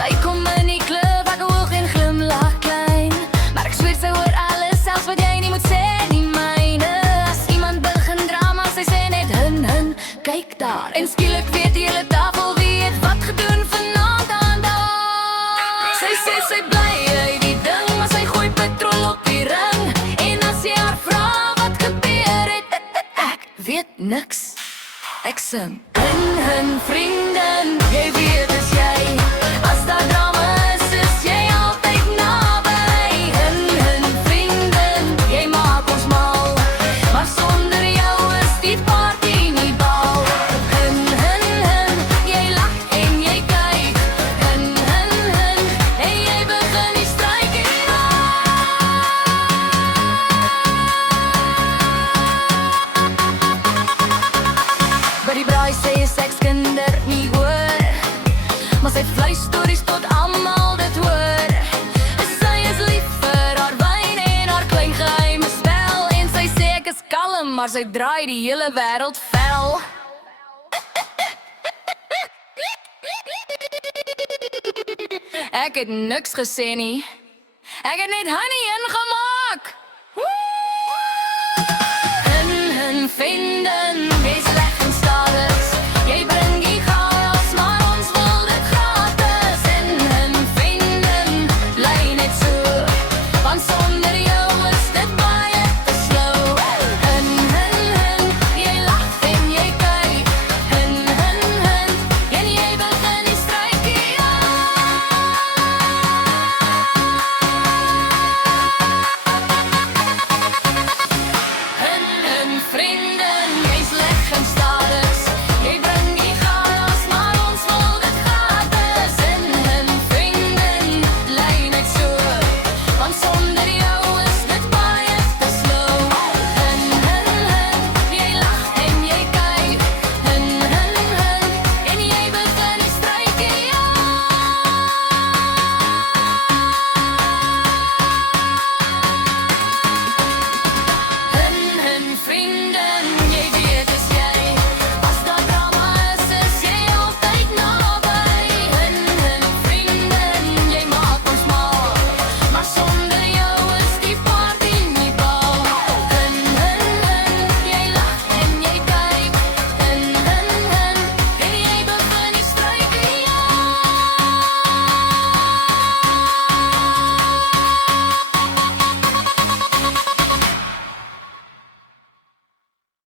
Sy kom in die klub, ek hoog en glimlach klein, maar ek zweer sy hoor alles, selfs wat jy nie moet sê nie myne. As iemand begin drama, sy sê net hun, kyk daar. En skielik weet die hele tafel wie het wat gedoen vanaand aan daar. Sy sê sy bly uit die ding, maar sy gooi petrol op die ring. En as jy haar vra wat gebeur het, ek weet niks. Ek sing hun vrienden, jy weet is jy. As daar drama is jy altyd naby. Hun vrienden, jy maak ons mal, maar sonder jou is die party nie bal. Hun, jy lach en jy kyk. Hun, en jy begin die struik en by die braai sê jy sekskinder nie hoor, maar sy vleis stories tot almal dit hoor. Sy is lief vir haar wyn en haar klein geheime spel, en sy sê ek is kalm, maar sy draai die hele wêreld vel. Ek het niks gesê nie, ek het net honey ingemaak. Hun vrienden,